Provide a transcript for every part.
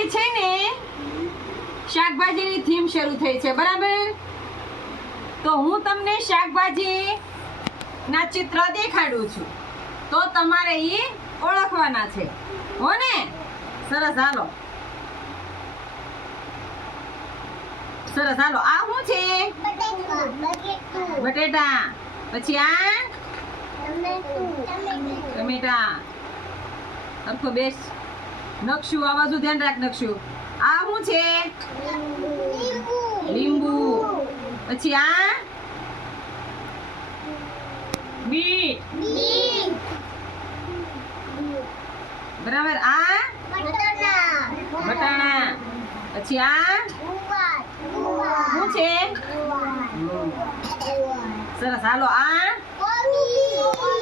આપણે છે ને શાકભાજીની થીમ શરૂ થઈ છે, બરાબર? તો હું તમને શાકભાજી ના ચિત્ર દેખાડું છું, તો તમારે એ ઓળખવાના છે, હો ને? સરસ, હાલો. સરસ, હાલો. આ શું છે? બટેટા. પછી આ ટમેટા. સરખો બેસ. નકશું, આ બાજુ ધ્યાન રાખ. નકશું. આ શું છે? લીંબુ. પછી આ બીટ. બરાબર. આ વટાણા. પછી આ શું છે? સરસ, હાલો. આ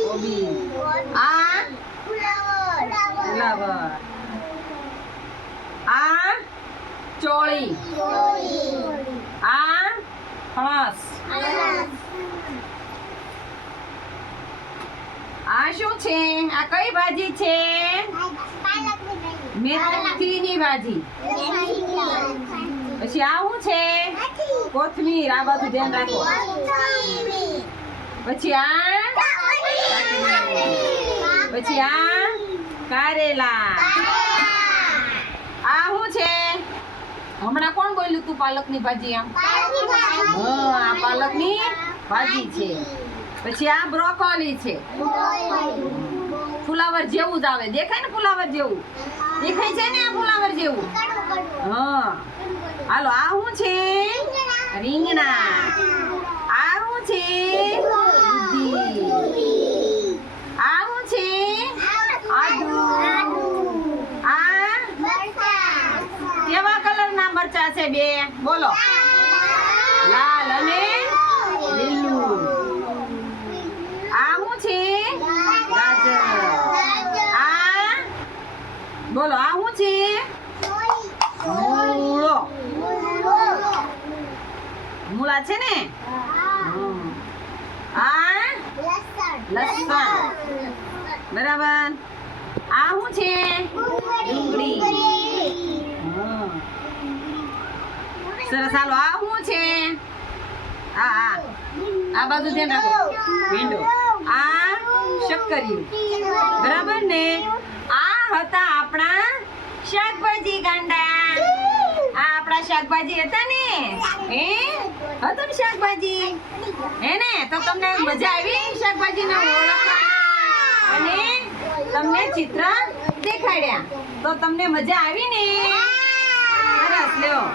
કોબી. આ ફુલાવર. આ ચોળી. આ ફણસ. આ શું છે? આ કઈ ભાજી છે? મેથીની ભાજી. પછી આ શું છે? કોથમીર. આ બાજુ ધ્યાન રાખો. પછી આ કારેલા. આ શું છે? હમણાં કોણ બોલ્યું તું પાલકની ભાજી? આમ આ પાલકની ભાજી છે. પછી આ બ્રોકોલી છે. ફુલાવર જેવું જ આવે. દેખાય ને? ફુલાવર જેવું દેખાય છે ને? આ ફુલાવર જેવું. હા, હાલો. આ શું છે? રીંગણા. આ શું છે? આ શું છે? આદુ. આ કેવા કલરના મરચા છે? બે બોલો. લાલ અને લીલું. આ શું છે? ગાજર. આ બોલો. આ શું છે? મૂળો. મૂળા છે ને? આ લસણ. બરાબર. આ શું છે? ડુંગળી. સરસ, હાલો. આ શું છે? આ બાજુ ધ્યાન રાખો. ભીંડો. આ શક્કરિયું. બરાબર ને? આ હતા આપણા શાકભાજી ગાંડા. આ આપણા શાકભાજી હતા ને? હતું ને શાકભાજી? હે ને? તો તમને મજા આવી શાકભાજીને ઓળખવાની અને તમને ચિત્ર દેખાડ્યા, તો તમને મજા આવી ને? સરસ, લ્યો.